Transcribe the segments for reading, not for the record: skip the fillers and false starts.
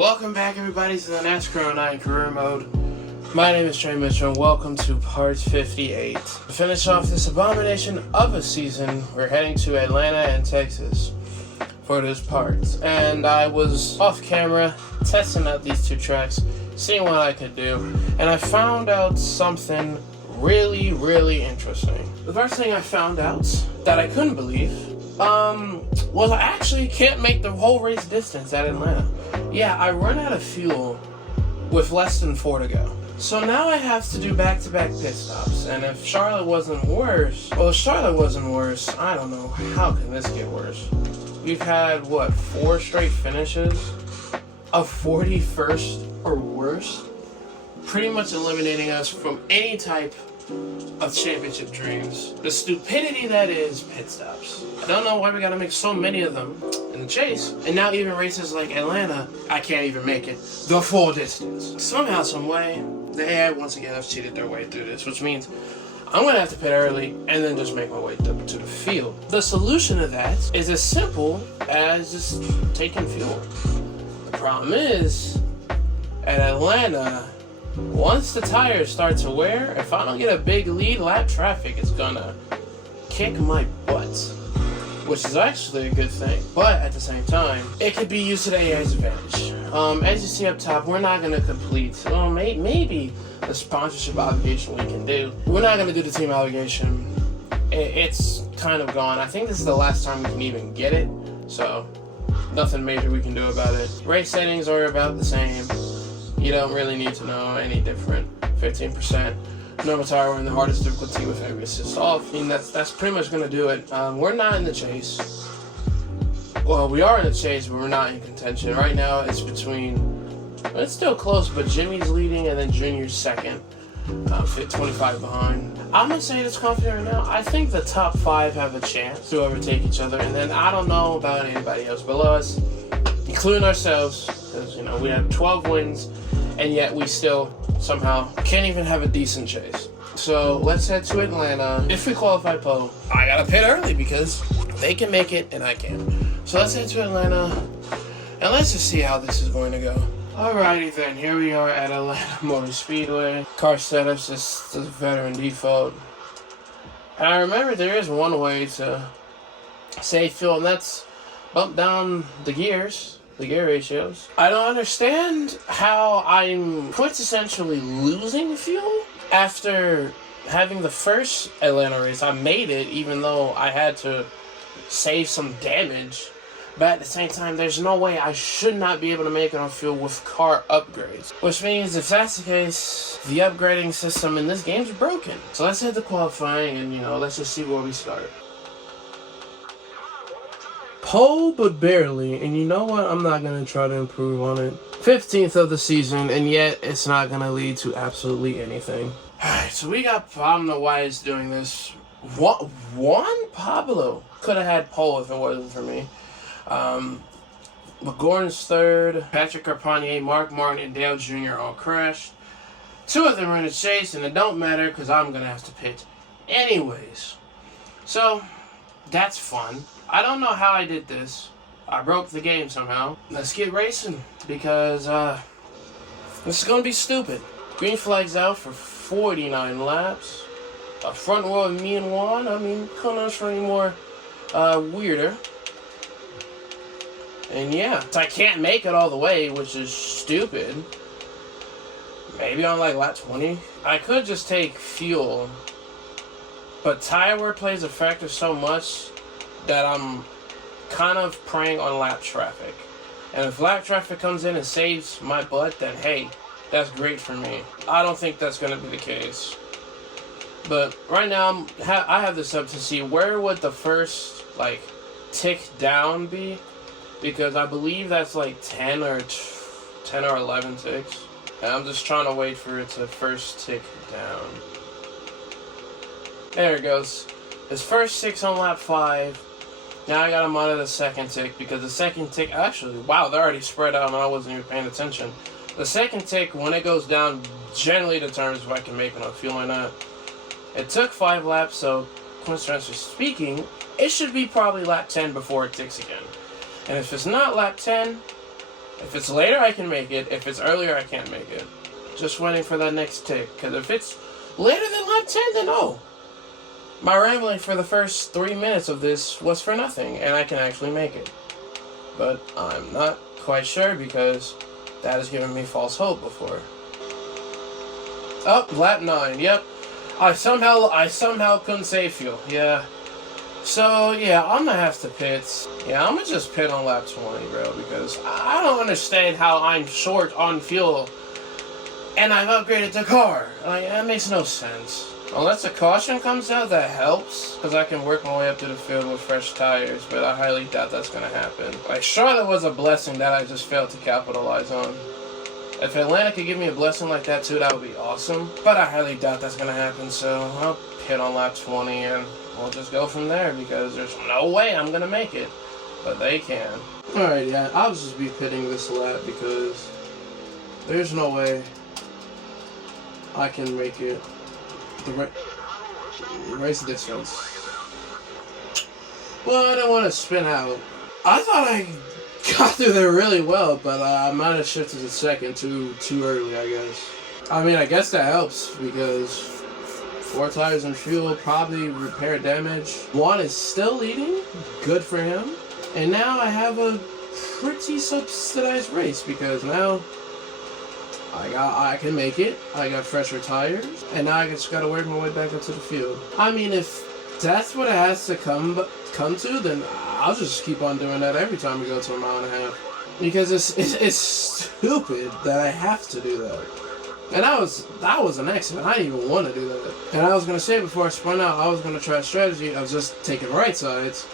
Welcome back, everybody, to the NASCAR 09 career mode. My name is Trey Mitchell, and welcome to part 58. To finish off this abomination of a season, we're heading to Atlanta and Texas for this part. And I was off camera testing out these two tracks, seeing what I could do, and I found out something really interesting. The first thing I found out that I couldn't believe was I actually can't make the whole race distance at Atlanta. Yeah, I run out of fuel with less than 4 to go. So now I have to do back-to-back pit stops. And if Charlotte wasn't worse, I don't know, how can this get worse? We've had, 4 straight finishes of 41st or worse? Pretty much eliminating us from any type of championship dreams. The stupidity that is pit stops. I don't know why we gotta make so many of them in the chase. And now even races like Atlanta, I can't even make it the full distance. Somehow, some way, the AI once again have cheated their way through this, which means I'm gonna have to pit early and then just make my way to the field. The solution to that is as simple as just taking fuel. The problem is, at Atlanta, once the tires start to wear, if I don't get a big lead, lap traffic is gonna kick my butt, which is actually a good thing. But at the same time, it could be used to the AI's advantage. As you see up top, we're not gonna complete, maybe the sponsorship obligation we can do. We're not gonna do the team obligation. It's kind of gone. I think this is the last time we can even get it, so nothing major we can do about it. Race settings are about the same. You don't really need to know any different. 15%. Normal tire, we're in the hardest difficulty with every assist off. I mean, that's pretty much going to do it. We're not in the chase. Well, we are in the chase, but we're not in contention. Right now, it's still close, but Jimmy's leading and then Junior's second. 25 behind. I'm going to say this confident right now. I think the top 5 have a chance to overtake each other. And then I don't know about anybody else below us, including ourselves, because, we have 12 wins. And yet we still somehow can't even have a decent chase. So let's head to Atlanta. If we qualify pole, I gotta pit early because they can make it and I can't. So let's head to Atlanta and let's just see how this is going to go. Alrighty then, here we are at Atlanta Motor Speedway. Car setup's just the veteran default. And I remember there is one way to save fuel, and that's bump down the gears. The gear ratios. I don't understand how I'm quintessentially losing fuel after having the first Atlanta race. I made it even though I had to save some damage, but at the same time there's no way I should not be able to make it on fuel with car upgrades, which means if that's the case, the upgrading system in this game's broken. So let's head to qualifying and let's just see where we start. Pole, but barely, and you know what? I'm not going to try to improve on it. 15th of the season, and yet it's not going to lead to absolutely anything. Alright, so we got, I don't know why it's doing this. Juan Pablo could have had pole if it wasn't for me. McGordon's third, Patrick Carpentier, Mark Martin, and Dale Jr. all crashed. 2 of them are in a chase, and it don't matter because I'm going to have to pit anyways. So, that's fun. I don't know how I did this. I broke the game somehow. Let's get racing because this is going to be stupid. Green flag's out for 49 laps. A front row of me and Juan. I mean, couldn't ask for any more weirder. And yeah, so I can't make it all the way, which is stupid. Maybe on lap 20. I could just take fuel. But tire wear plays a factor so much that I'm kind of preying on lap traffic. And if lap traffic comes in and saves my butt, then hey, that's great for me. I don't think that's going to be the case. But right now, I have this up to see where would the first, tick down be. Because I believe that's 10 or 11 ticks. And I'm just trying to wait for it to first tick down. There it goes. His first 6 on lap 5. Now I gotta monitor the second tick because the second tick, actually, wow, they're already spread out and I wasn't even paying attention. The second tick, when it goes down, generally determines if I can make enough fuel or not. It took 5 laps, so coincidentally speaking, it should be probably lap 10 before it ticks again. And if it's not lap 10, If it's later, I can make it. If it's earlier, I can't make it. Just waiting for that next tick. Because if it's later than lap 10, then no. My rambling for the first 3 minutes of this was for nothing, and I can actually make it. But I'm not quite sure because that has given me false hope before. Oh, lap 9, yep. I somehow couldn't save fuel, yeah. So, yeah, I'm gonna have to pit. Yeah, I'm gonna just pit on lap 20, bro, because I don't understand how I'm short on fuel and I've upgraded the car. Like, that makes no sense. Unless a caution comes out, that helps, because I can work my way up to the field with fresh tires, but I highly doubt that's going to happen. Like, Charlotte was a blessing that I just failed to capitalize on. If Atlanta could give me a blessing like that too, that would be awesome, but I highly doubt that's going to happen, so I'll pit on lap 20, and we'll just go from there, because there's no way I'm going to make it, but they can. Alright, yeah, I'll just be pitting this lap, because there's no way I can make it. The race distance. Well, I don't want to spin out. I thought I got through there really well, but I might have shifted to second too early, I guess. I mean, I guess that helps because 4 tires and fuel probably repair damage. 1 is still leading, good for him. And now I have a pretty subsidized race because now I can make it. I got fresher tires, and now I just gotta work my way back up to the field. I mean, if that's what it has to come to, then I'll just keep on doing that every time we go to a mile and a half. Because it's stupid that I have to do that. And that was an accident. I didn't even want to do that. And I was gonna say before I spun out, I was gonna try a strategy of just taking right sides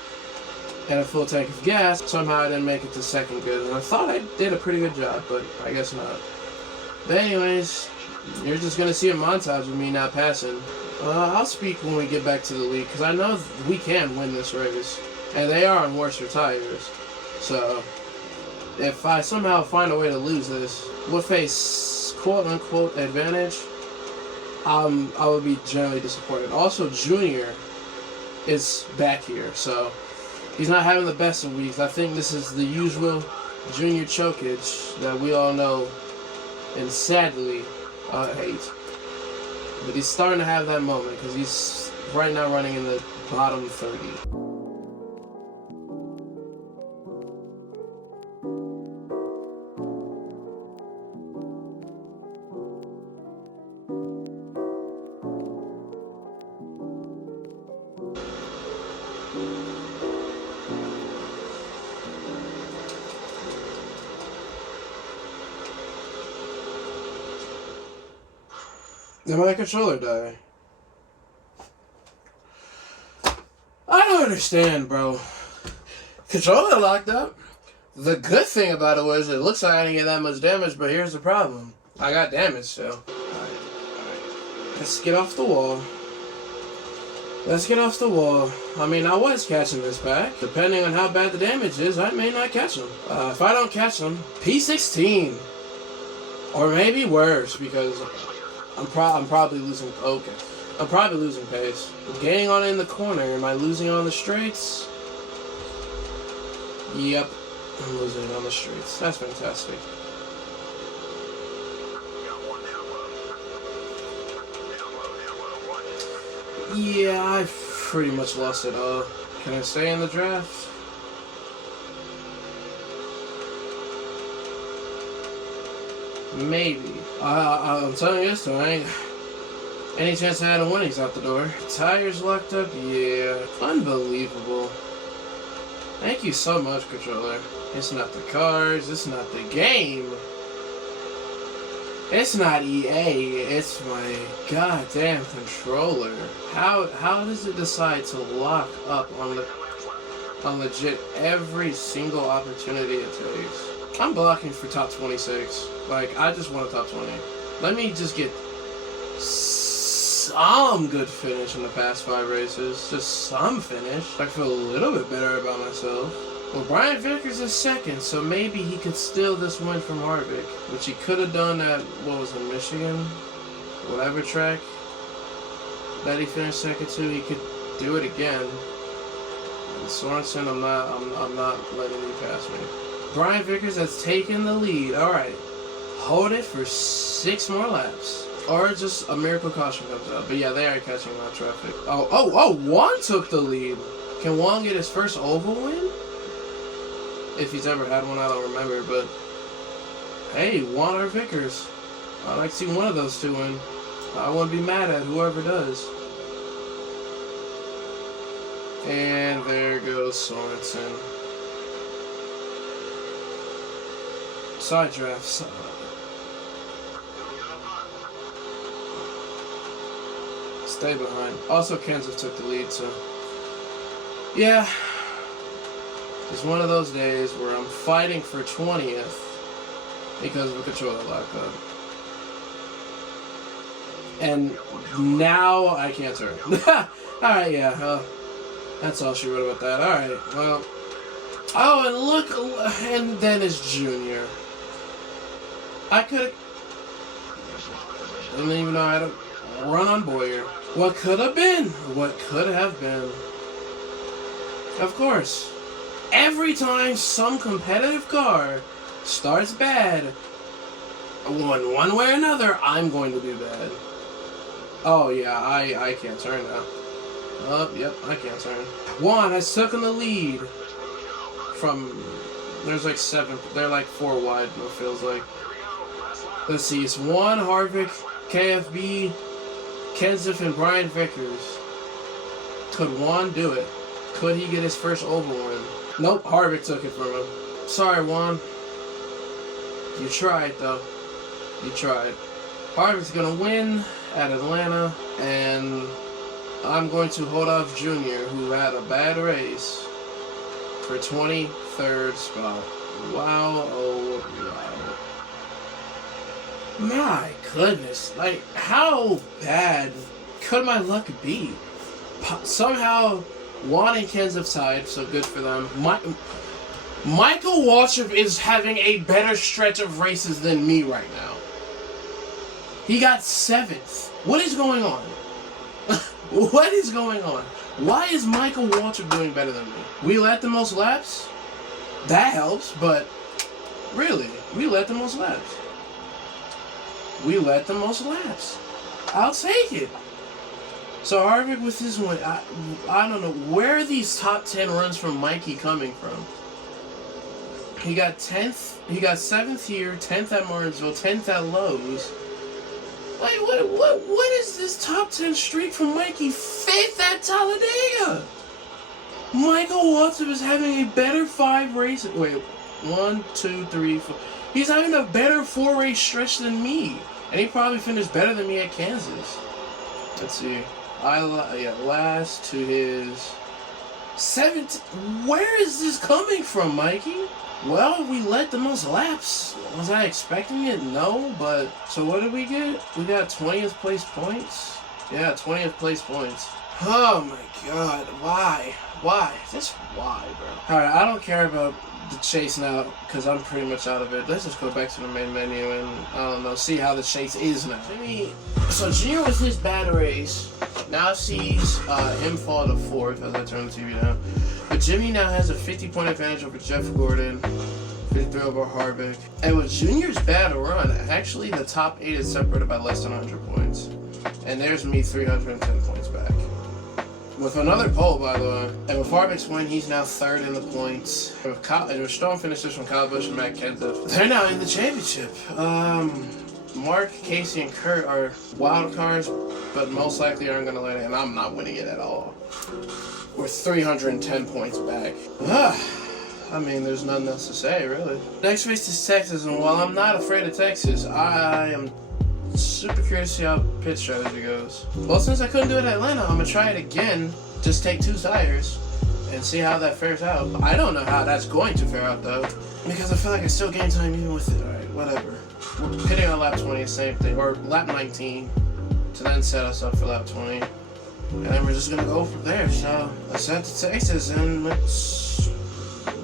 and a full tank of gas. Somehow I didn't make it to second good, and I thought I did a pretty good job, but I guess not. But anyways, you're just going to see a montage of me not passing. I'll speak when we get back to the lead, because I know we can win this race. And they are on worse tires. So, if I somehow find a way to lose this, with a quote-unquote advantage, I would be generally disappointed. Also, Junior is back here, so he's not having the best of weeks. I think this is the usual Junior chokage that we all know and sadly hate. But he's starting to have that moment because he's right now running in the bottom 30. Did my controller die? I don't understand, bro. Controller locked up. The good thing about it was it looks like I didn't get that much damage, but here's the problem. I got damage still. Alright. Let's get off the wall. Let's get off the wall. I mean, I was catching this back. Depending on how bad the damage is, I may not catch him. If I don't catch him, P16. Or maybe worse, because I'm probably losing. Okay, I'm probably losing pace. I'm gaining on it in the corner. Am I losing on the straights? Yep, I'm losing on the straights. That's fantastic. Yeah, I've pretty much lost it all. Can I stay in the draft? Maybe. I'm telling you this time, any chance I had of winning's out the door. Tires locked up? Yeah. Unbelievable. Thank you so much, controller. It's not the cars, it's not the game. It's not EA, it's my goddamn controller. How does it decide to lock up on legit every single opportunity it takes? I'm blocking for top 26. Like, I just want a top 20. Let me just get some good finish in the past 5 races. Just some finish. I feel a little bit better about myself. Well, Brian Vickers is second, so maybe he could steal this win from Harvick, which he could have done at, what was it, Michigan? Whatever track that he finished second to, he could do it again. And Sorensen, I'm not letting you pass me. Brian Vickers has taken the lead. All right. Hold it for 6 more laps. Or just a miracle caution comes out. But yeah, they are catching a lot of traffic. Oh, Juan took the lead. Can Juan get his first oval win? If he's ever had one, I don't remember. But hey, Juan or Vickers. I'd like to see one of those two win. I wouldn't be mad at whoever does. And there goes Sorensen. Side drafts. Stay behind. Also, Kansas took the lead, so yeah. It's one of those days where I'm fighting for 20th because of a controller lockup. And now I can't turn. Alright, yeah. That's all she wrote about that. Alright, well. Oh, and look, and then it's Junior. I could've. Didn't even know how to run on Boyer. What could have been? What could have been? Of course. Every time some competitive car starts bad, one way or another, I'm going to do bad. Oh yeah, I can't turn now. Oh, yep, I can't turn. Juan has taken the lead from, there's like 7, they're like 4 wide, it feels like. Let's see, it's Juan, Harvick, KFB, Kenseth, and Brian Vickers. Could Juan do it? Could he get his first oval win? Nope, Harvick took it from him. Sorry, Juan. You tried, though. You tried. Harvick's gonna win at Atlanta, and I'm going to hold off Junior, who had a bad race, for 23rd spot. Wow, oh wow. My goodness, like, how bad could my luck be? Somehow, Juan and Kenseth tied, so good for them. Michael Waltrip is having a better stretch of races than me right now. He got 7th. What is going on? What is going on? Why is Michael Waltrip doing better than me? We led the most laps? That helps, but really, we led the most laps. We led the most laps. I'll take it. So Harvick with his win, I don't know, where are these top 10 runs from Mikey coming from? He got 10th, he got 7th here, 10th at Martinsville, 10th at Lowe's. Like, what is this top 10 streak from Mikey? 5th at Talladega! Michael Waltrip is having a better 5 races. Wait, 1, 2, 3, 4. He's having a better 4 race stretch than me. And he probably finished better than me at Kansas. Let's see. Last to his 7th. Where is this coming from, Mikey? Well, we led the most laps. Was I expecting it? No, but so what did we get? We got 20th place points. Yeah, 20th place points. Oh my god, why? Why? Just why, bro? Alright, I don't care about the chase now because I'm pretty much out of it. Let's just go back to the main menu and, I don't know, see how the chase is now. So Junior with his bad race now sees him fall to 4th as I turn the TV down. But Jimmy now has a 50-point advantage over Jeff Gordon, 53 over Harvick. And with Junior's bad run, actually the top 8 is separated by less than 100 points. And there's me 310 points back. With another pole, by the way. And with Harvick's win, he's now 3rd in the points. And with strong finishes from Kyle Busch and Matt Kenseth, they're now in the championship. Mark, Casey, and Kurt are wild cards, but most likely aren't going to let it, and I'm not winning it at all. We're 310 points back. I mean, there's nothing else to say, really. Next race is Texas, and while I'm not afraid of Texas, I am super curious to see how pit strategy goes. Well, since I couldn't do it at Atlanta, I'm going to try it again. Just take 2 tires and see how that fares out. I don't know how that's going to fare out, though, because I feel like I still gain time even with it. Alright, whatever. We're pitting on lap 20, same thing, or lap 19, to then set us up for lap 20. And then we're just going to go from there. So, let's head to Texas, and let's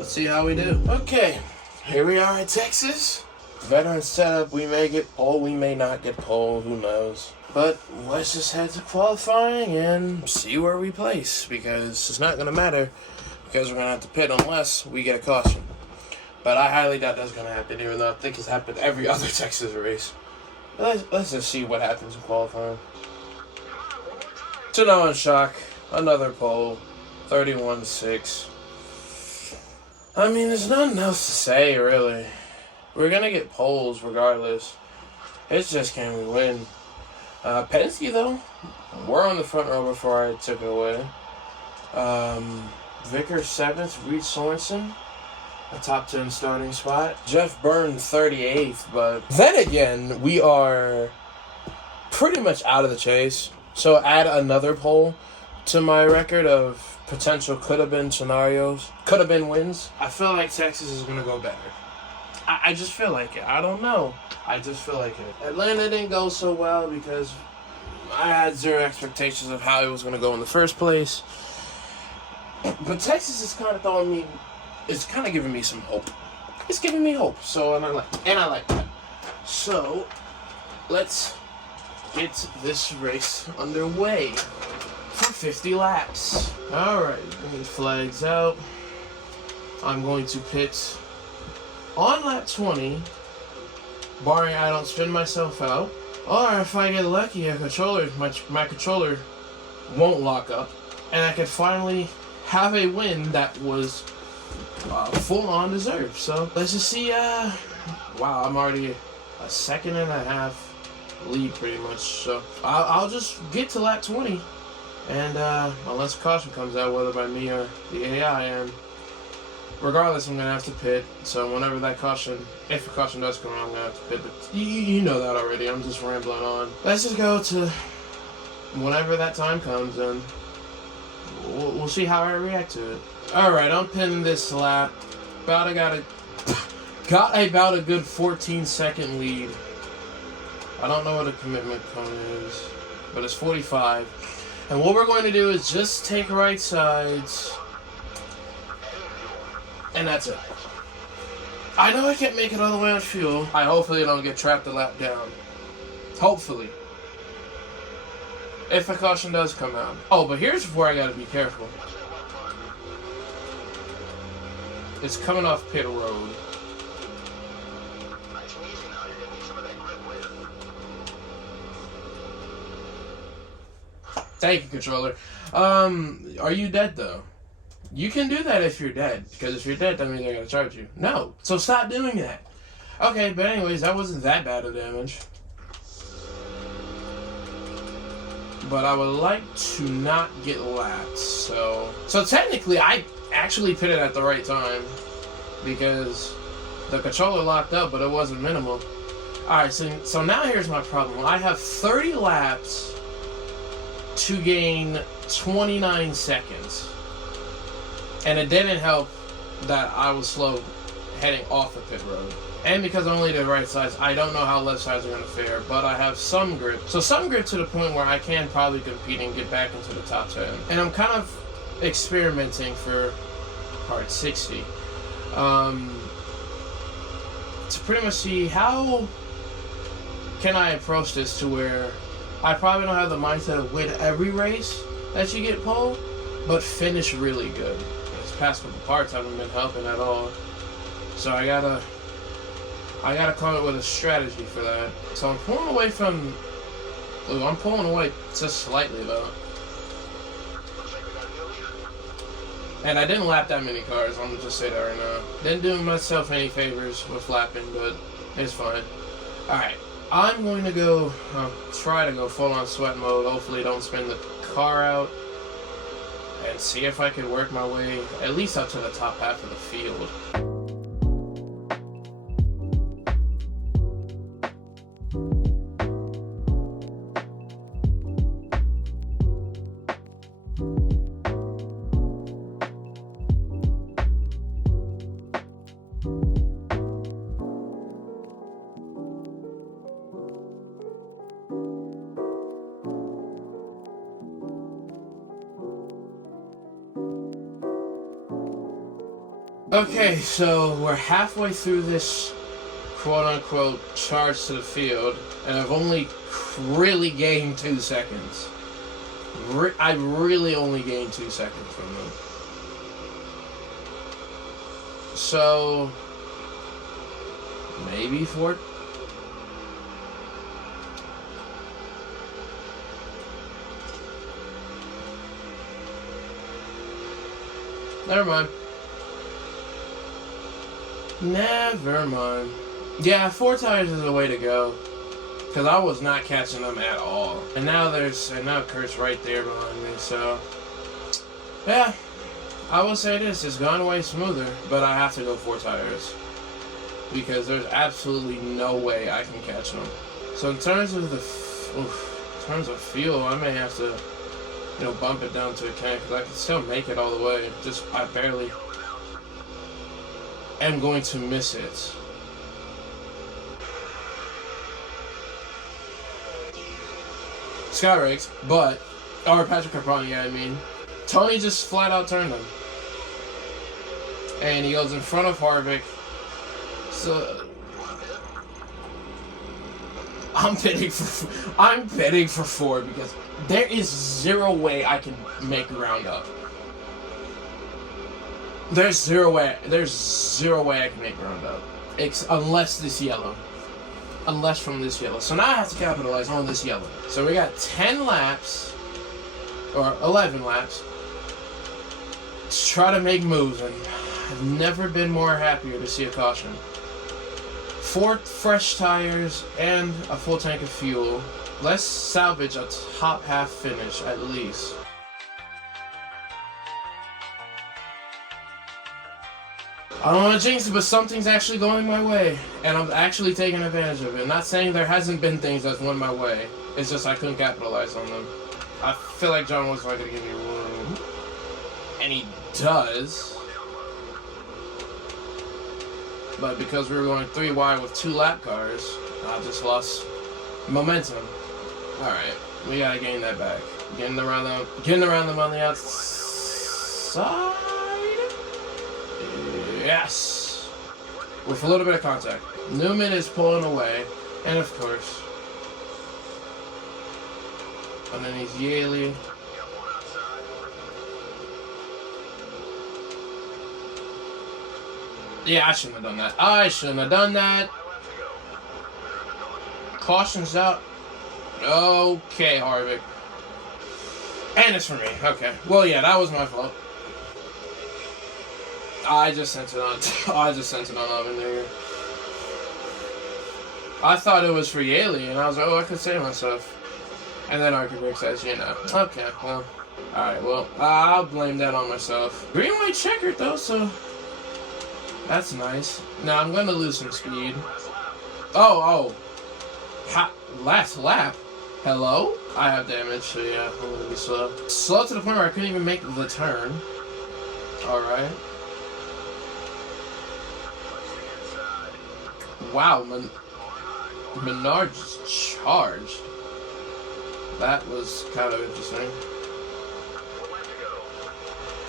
see how we do. Okay, here we are at Texas. Veteran setup, we may get pole, we may not get pole, who knows. But let's just head to qualifying and see where we place, because it's not going to matter, because we're going to have to pit unless we get a caution. But I highly doubt that's going to happen, even though I think it's happened every other Texas race. Let's just see what happens in qualifying. To no one's shock, another pole, 31-6. I mean, there's nothing else to say, really. We're going to get poles regardless. It's just, can we win? Penske, though, we're on the front row before I took it away. Vickers 7th, Reed Sorensen, a top 10 starting spot. Jeff Byrne 38th, but then again, we are pretty much out of the chase. So add another pole to my record of potential could-have-been scenarios, could-have-been wins. I feel like Texas is going to go better. I just feel like it. I don't know. I just feel like it. Atlanta didn't go so well because I had zero expectations of how it was going to go in the first place. But Texas is kind of throwing me, it's kind of giving me some hope. It's giving me hope. So, and I like that. So, let's get this race underway for 50 laps. Alright, green flags out. I'm going to pit on lap 20, barring I don't spin myself out, or if I get lucky, a controller, my controller won't lock up, and I could finally have a win that was full-on deserved. So let's just see. Wow, I'm already a second and a half lead pretty much. So I'll just get to lap 20, and unless caution comes out, whether by me or the AI, and regardless, I'm going to have to pit. So whenever that caution, if a caution does come out, I'm going to have to pit. But you know that already. I'm just rambling on. Let's just go to whenever that time comes, and we'll see how I react to it. Alright, I'm pinning this lap. Got about a good 14-second lead. I don't know what a commitment cone is, but it's 45. And what we're going to do is just take right sides, and that's it. I know I can't make it all the way on fuel. I hopefully don't get trapped a lap down. Hopefully. If a caution does come out. Oh, but here's where I gotta be careful. It's coming off pit road. Thank you, controller. Are you dead though? You can do that if you're dead, because if you're dead, that means they're gonna charge you. No, so stop doing that. Okay, but anyways, that wasn't that bad of damage. But I would like to not get lapped, so technically I actually pitted at the right time because the controller locked up, but it wasn't minimal. Alright, so now here's my problem. I have 30 laps to gain 29 seconds. And it didn't help that I was slow heading off the pit road. And because I only did right sides, I don't know how left sides are going to fare, but I have some grip. So some grip to the point where I can probably compete and get back into the top 10. And I'm kind of experimenting for part 60. To pretty much see how can I approach this to where I probably don't have the mindset of win every race that you get pole, but finish really good. These past couple parts haven't been helping at all. So I gotta come up with a strategy for that. So I'm pulling away from... Ooh, I'm pulling away just slightly, though. And I didn't lap that many cars, I'm gonna just say that right now. Didn't do myself any favors with lapping, but it's fine. Alright, I'm going to go... try to go full-on sweat mode. Hopefully don't spin the car out. And see if I can work my way at least up to the top half of the field. Okay, so we're halfway through this quote-unquote charge to the field, and I've only really gained 2 seconds. I really only gained 2 seconds from them. So, maybe 4. Never mind. Never mind. Yeah, 4 tires is the way to go. Because I was not catching them at all. And now there's another curse right there behind me, so... yeah, I will say this, it's gone way smoother, but I have to go 4 tires. Because there's absolutely no way I can catch them. So in terms of fuel, I may have to, bump it down to a can, because I can still make it all the way. Just, I barely am going to miss it. Sky Rakes, or Patrick Carpani, I mean. Tony just flat out turned him. And he goes in front of Harvick. So I'm betting for 4 because there is 0 way I can make ground up. There's zero way I can make ground up. Unless this yellow. Unless from this yellow. So now I have to capitalize on this yellow. So we got 10 laps, or 11 laps, to try to make moves, and I've never been more happier to see a caution. 4 fresh tires and a full tank of fuel. Let's salvage a top half finish at least. I don't want to jinx it, but something's actually going my way, and I'm actually taking advantage of it. Not saying there hasn't been things that's went my way. It's just I couldn't capitalize on them. I feel like John was not going to give me room, and he does. But because we were going 3 wide with 2 lap cars, I just lost momentum. All right, we gotta gain that back. Getting around them on the outside. Yes! With a little bit of contact. Newman is pulling away. And of course, underneath Yaley. Yeah, I shouldn't have done that. Caution's out. Okay, Harvick. And it's for me. Okay. Well, yeah, that was my fault. I just sent it on Allmendinger. I thought it was for Yaley, and I was like, I could save myself. And then Archibald says, okay, well, alright, well, I'll blame that on myself. Green white checkered though, so that's nice. Now I'm gonna lose some speed. Last lap. Hello? I have damage, so yeah, I'm gonna be slow. Slow to the point where I couldn't even make the turn. Alright. Wow, Menard's charged. That was kind of interesting.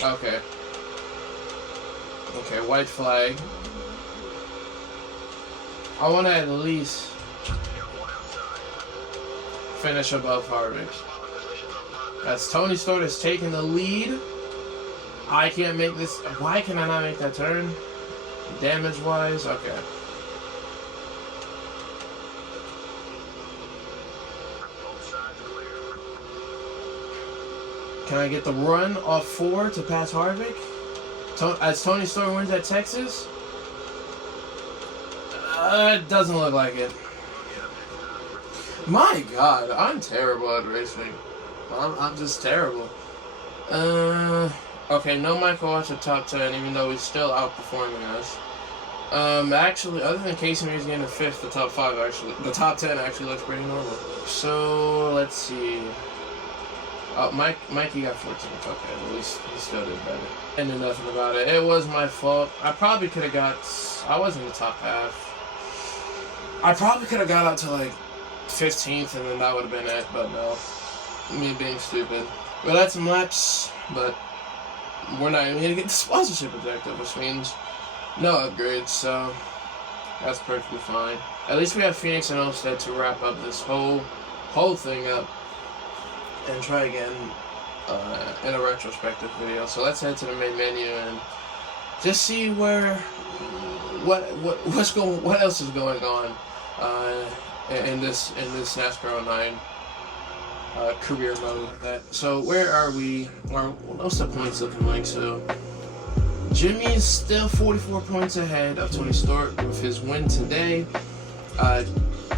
Okay. Okay, white flag. I want to at least finish above Harvick. As Tony Stewart is taking the lead. I can't make this. Why can I not make that turn? Damage-wise? Okay. Can I get the run off 4 to pass Harvick? As Tony Stewart wins at Texas? It doesn't look like it. My God, I'm terrible at racing. I'm just terrible. Okay, no Michael Watch at top 10, even though he's still outperforming us. Actually, other than Casey Mears getting a 5th, the top 5 actually, the top 10 actually looks pretty normal. So let's see. Oh, Mikey got 14th. Okay, at least he still did better. I knew nothing about it. It was my fault. I probably could have got. I was in the top half. I probably could have got out to like 15th, and then that would have been it. But no, me being stupid. We had some laps, but we're not even gonna get the sponsorship objective, which means no upgrades. So that's perfectly fine. At least we have Phoenix and Olmsted to wrap up this whole thing up. And try again in a retrospective video. So let's head to the main menu and just see where what else is going on in this NASCAR 09 career mode? So where are we? What's the points looking like? So Jimmy is still 44 points ahead of Tony Stewart with his win today,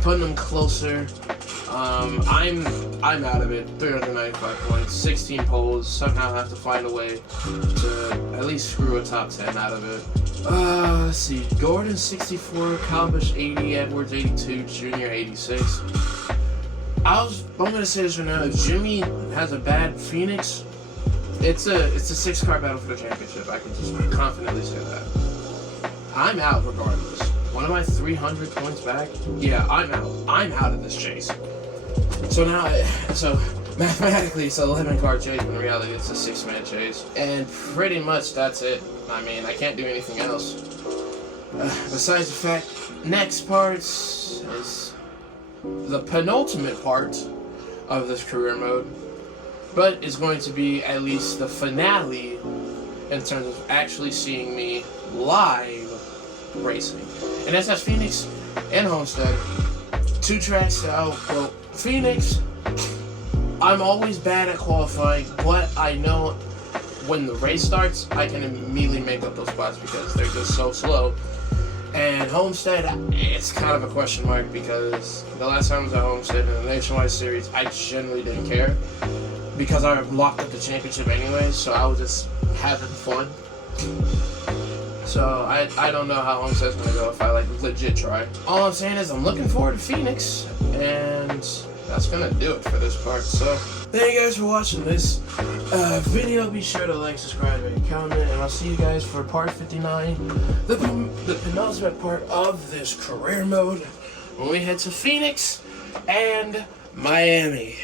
putting him closer. I'm out of it. 395 points, 16 poles. Somehow have to find a way to at least screw a top 10 out of it. Let's see. Gordon 64, Kalbish 80, Edwards 82, Junior 86. I'm gonna say this right now. If Jimmy has a bad Phoenix, it's a 6-car battle for the championship. I can just confidently say that. I'm out regardless. What am I, 300 points back? Yeah, I'm out. I'm out of this chase. So mathematically it's an 11-car chase, but in reality it's a 6-man chase. And pretty much that's it. I mean, I can't do anything else. Besides the fact, next part is the penultimate part of this career mode, but it's going to be at least the finale in terms of actually seeing me live racing. And that's at Phoenix and Homestead. 2 tracks out. Well, Phoenix, I'm always bad at qualifying, but I know when the race starts, I can immediately make up those spots because they're just so slow. And Homestead, it's kind of a question mark because the last time I was at Homestead in the Nationwide Series, I generally didn't care because I locked up the championship anyway, so I was just having fun. So I don't know how Homestead's gonna go if I legit try. All I'm saying is I'm looking forward to Phoenix, and that's gonna do it for this part. So thank you guys for watching this video. Be sure to like, subscribe, and comment, and I'll see you guys for part 59, the penultimate part of this career mode when we head to Phoenix and Miami.